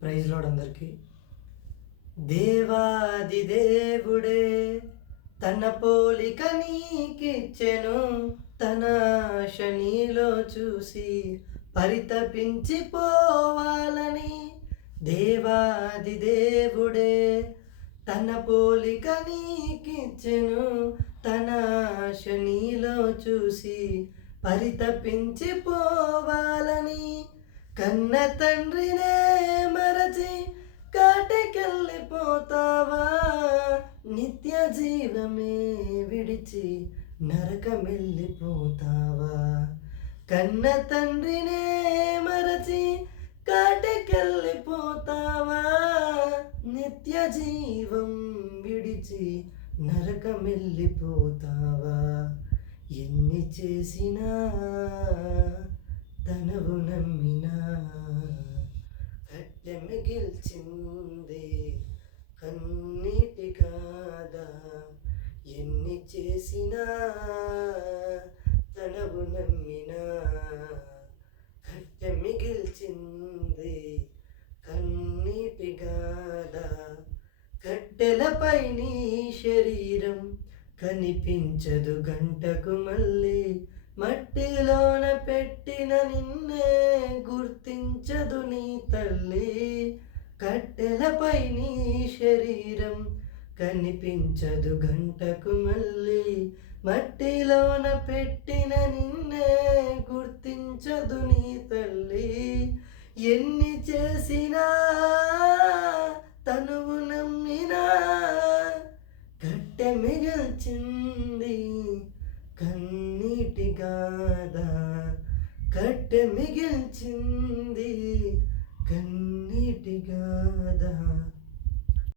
Praise lord అందరికీ. దేవాది దేవుడే తన పోలిక నీకిచ్చెను, తన ఆశ నీలో చూసి పరితపించిపోవాలని. దేవాది దేవుడే తన పోలిక నీకిచ్చెను, తన ఆశ నీలో చూసి పరితపించిపోవాలని. కన్న తండ్రినే మరచి కాటికెళ్ళిపోతావా, నిత్య జీవమే విడిచి నరకమెళ్ళిపోతావా. కన్న తండ్రినే మరచి కాటికెళ్ళిపోతావా, నిత్య జీవం విడిచి నరకమెళ్ళిపోతావా. ఎన్ని చేసినా తనవు నమ్మినా కట్టె మిగిల్చింది కన్నీటి కాదా. ఎన్ని చేసినా తనవు నమ్మినా కట్టె మిగిల్చింది కన్నీటి గాదా. కట్టెలపై నీ శరీరం కనిపించదు గంటకు మళ్ళీ, మట్టిలోన పెట్టిన నిన్నే గుర్తించదు నీ తల్లి. కట్టెలపై నీ శరీరం కనిపించదు గంటకు మళ్ళీ, మట్టిలోన పెట్టిన నిన్నే గుర్తించదు నీ తల్లి. ఎన్ని చేసినా తనువు నమ్మినా కట్టె మిగిల్చింది కన్నీటి గాదా. కట్టె మిగిల్చింది కన్నీటి గాదా.